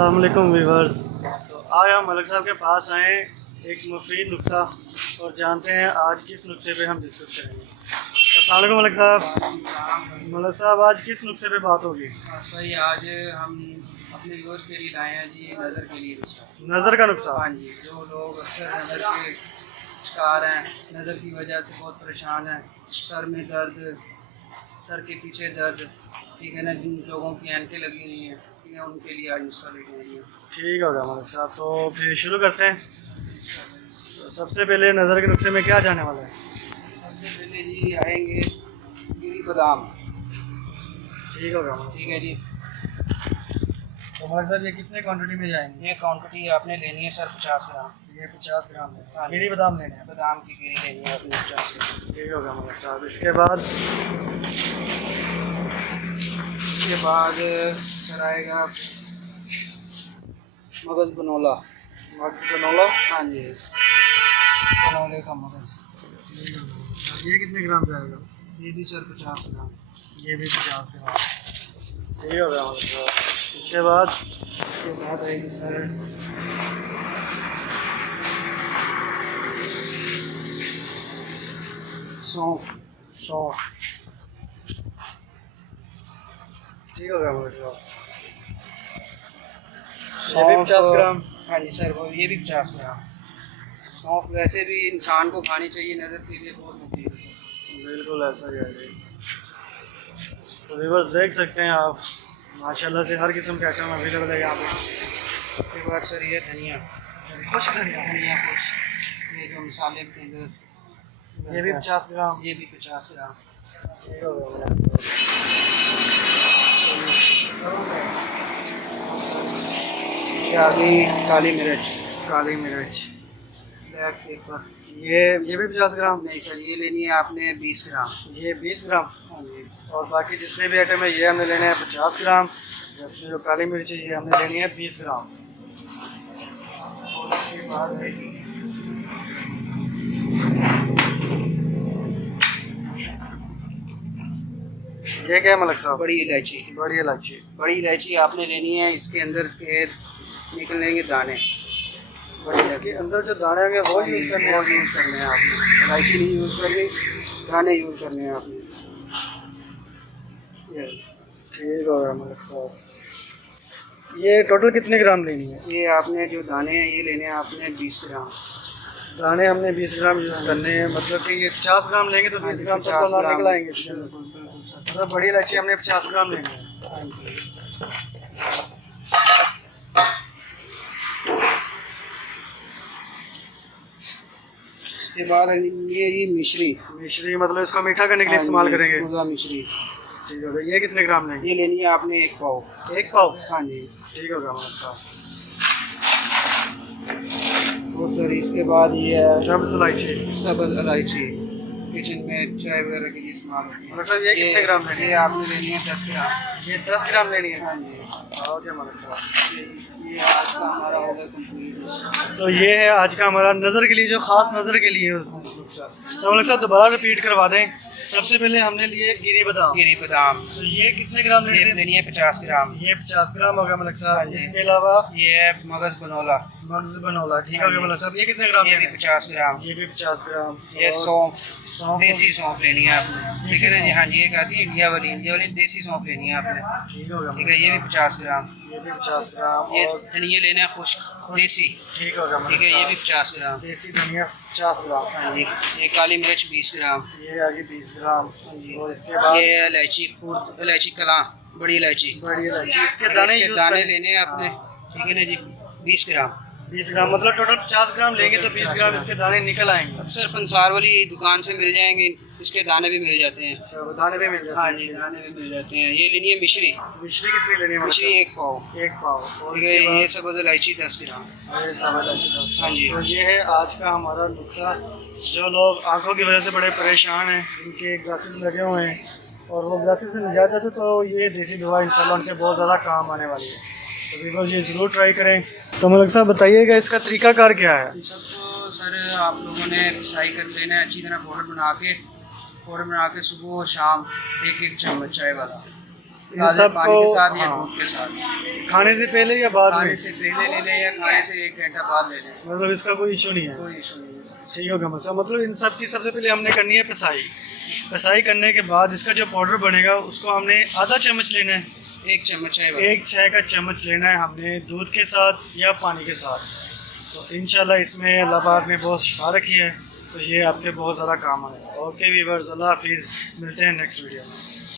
अस्सलाम वालेकुम व्यूअर्स। तो आज हम मलिक साहब के पास आए एक मुफीद नुस्खा और जानते हैं आज किस नुस्खे पे हम डिस्कस करेंगे। अस्सलाम वालेकुम मलिक साहब। मलिक साहब आज किस नुस्खे पे बात होगी? बस भाई आज हम अपने व्यूअर्स के लिए लाए हैं जी नज़र के लिए नुस्खा। नज़र का नुस्खा। हाँ जी, जो लोग अक्सर नज़र के शिकार हैं, नज़र की वजह से बहुत परेशान हैं, सर में दर्द, सर के पीछे दर्द, ठीक है ना, जिन लोगों की ऐनकें लगी हुई हैं, ठीक है, उनके लिए आज नुस्खा लेके आई हैं। ठीक होगा मलिक साहब, तो फिर शुरू करते हैं। तो सबसे पहले नज़र के नुस्खे में क्या जाने वाला है? सबसे पहले जी आएंगे गिरी बादाम। ठीक होगा मलिक। ठीक है जी, तो मलिक साहब ये कितने क्वांटिटी में जाएंगे? ये क्वान्टिटी आपने लेनी है सर 50 ग्राम। ये 50 ग्राम है। हाँ। गिरी बादाम लेने हैं। बादाम की गिरी लेनी है आपने 50 ग्राम। ठीक होगा मलिक साहब। इसके बाद सर आएगा मगज़ बनोला। मग्स बनोला। हाँ जी, बनोले का मगज़, ये कितने ग्राम जाएगा? ये भी सर 50 ग्राम। ये भी 50 ग्राम। ठीक हो गया मलिक साहब। इसके बाद आएगी सर सौंफ। सौंफ। ठीक हो गया मलिक साहब। ये भी 50 ग्राम। हाँ जी सर, वो ये भी 50 ग्राम। सौंफ वैसे भी इंसान को खानी चाहिए, नज़र के लिए बहुत मुफीद है। बिल्कुल ऐसा ही है जी। तो व्यूअर्स देख सकते हैं आप, माशाल्लाह से हर किस्म के आइटम अवेलेबल है यहाँ पे। उसके बाद सर ये धनिया, खुश धनिया। धनिया खुश, ये जो मसाले के अंदर, ये भी 50 ग्राम। ये भी 50 ग्राम। ठीक हो गया। ये आ गई काली मिर्च, काली मिर्च। Black pepper. ये भी 50 ग्राम। नहीं सर, ये लेनी है आपने 20 ग्राम। ये 20 ग्राम। हाँ जी, और बाकी जितने भी आइटम है ये हमने लेने हैं 50 ग्राम। जबकि जो काली मिर्च है ये हमने लेनी है 20 ग्राम। और इसके बाद है ये क्या है मलिक साहब? बड़ी इलायची। बड़ी इलायची। बड़ी इलायची आपने लेनी है, इसके अंदर के निकलेंगे दाने। बड़ी इसके अंदर जो दाने होंगे वो यूज़ करने वो हैं। यूज़ करने हैं आपने, इलायची नहीं यूज़ करनी, दाने यूज़ करने हैं आपने। ये ठीक हो गया मलिक साहब। ये टोटल कितने ग्राम लेनी है? ये आपने जो दाने हैं ये लेने हैं आपने 20 ग्राम। दाने हमने 20 ग्राम यूज़ करने हैं, मतलब कि ये 50 ग्राम लेंगे तो 20 ग्राम तक तो निकल आएंगे इसके अंदर। बिल्कुल सर। मतलब बड़ी इलायची हमने 50 ग्राम लेनी है। इसके बाद ये मिश्री। मिश्री मतलब इसको मीठा करने के लिए इस्तेमाल करेंगे। पूरा मिश्री, ठीक हो गया। ये कितने ग्राम लेंगे? ये लेनी है आपने 1 पाव। 1 पाव। हाँ जी। ठीक हो गया मलिक साहब। और सर इसके बाद ये है सब्ज़ इलायची। सब्ज़ इलायची, किचन में चाय वगैरह के लिए इस्तेमाल होती है। मलिक साहब ये कितने ग्राम लेनी ये है? आपने लेनी है 10 ग्राम। ये 10 ग्राम लेनी है। हाँ जी, ओके मलिक साहब। ये आज का हमारा हो गया कंप्लीट। तो ये है आज का हमारा नज़र के लिए, जो ख़ास नज़र के लिए नुस्खा। तो मलिक साहब दोबारा रिपीट करवा दें। सबसे पहले हमने लिए गिरी बादाम। गिरी बादाम, तो ये कितने ग्राम ये लेने थे? लेनी है 50 ग्राम। ये 50 ग्राम होगा मलिक हाँ साहब। जी। इसके अलावा ये है मगज़ बनोला, मग्ज़ बनोला। ठीक हो गया मलिक साहब। ये कितने ग्राम ये भी लेने हैं? 50 ग्राम। ये भी 50 ग्राम। ये और सौंफ, सौंफ। देसी सौंफ लेनी है आपने। ठीक है ना जी? हाँ जी, एक आती है इंडिया वाली देसी सौंफ लेनी है आपने। ठीक हो गया ठीक मलिक है, ये भी साहब। 50 ग्राम। ये भी 50 ग्राम। ये और धनिया लेना है खुश्क देसी। ठीक हो गया ठीक मलिक है, ये भी साहब। 50 ग्राम। देसी धनिया 50 ग्राम। हाँ जी, ये काली मिर्च 20 ग्राम। ये आ गई 20 ग्राम। हाँ जी, और इसके बाद ये इलायची, इलायची कलां, बड़ी इलायची। बड़ी इलायची। इसके दाने इसके यूज़ दाने करें। लेने हैं आपने। हाँ। ठीक है ना जी, 20 ग्राम। 20 ग्राम मतलब टोटल 50 ग्राम लेंगे तो 20 ग्राम इसके दाने निकल आएंगे। अक्सर पंसार वाली दुकान से मिल जाएंगे, इसके दाने भी मिल जाते हैं। अच्छा, वो दाने भी मिल जाते हाँ हैं जी, इसके। दाने भी मिल जाते हैं। ये लेनी है मिश्री। मिश्री कितनी लेनी है? मिश्री 1 पाव। 1 पाव। और ठीक है, इसके ये बाद सब्ज़ इलायची 10 ग्राम। ये सब इलायची 10 हाँ जी। तो ये है आज का हमारा नुस्खा। जो लोग आंखों की वजह से बड़े परेशान हैं, जिनके ग्लासेस लगे हुए हैं और वो ग्लासेस से निजात चाहते, तो ये देसी दवा इंशाल्लाह उनके बहुत ज़्यादा काम आने वाली है। तो व्यूअर्स ये ज़रूर ट्राई करें। तो मलिक साहब बताइएगा इसका तरीकाकार क्या है? इन सबको सर आप लोगों ने फ्राई कर लेना है अच्छी तरह, पाउडर बना के सुबह और शाम 1-1 चम्मच चाय वाला। इन ताज़े सब पानी को के साथ या हाँ, दूध के साथ। खाने से पहले या बाद खाने में, से पहले ले लें या खाने से 1 घंटा बाद ले लें, मतलब इसका कोई इशू नहीं है। कोई इशू नहीं है। ठीक होगा मतलब इन सब की सबसे पहले हमने करनी है पिसाई। पिसाई करने के बाद इसका जो पाउडर बनेगा उसको हमने आधा चम्मच लेना है, 1 चम्मच चाय वाला। 1 चाय का चम्मच लेना है हमने दूध के साथ या पानी के साथ। तो इंशाल्लाह इसमें अल्लाह पाक ने बहुत शिफा रखी है, तो ये आपके बहुत ज़्यादा काम आएगा। ओके वीवर्स, अल्लाह हाफिज़, मिलते हैं नेक्स्ट वीडियो में।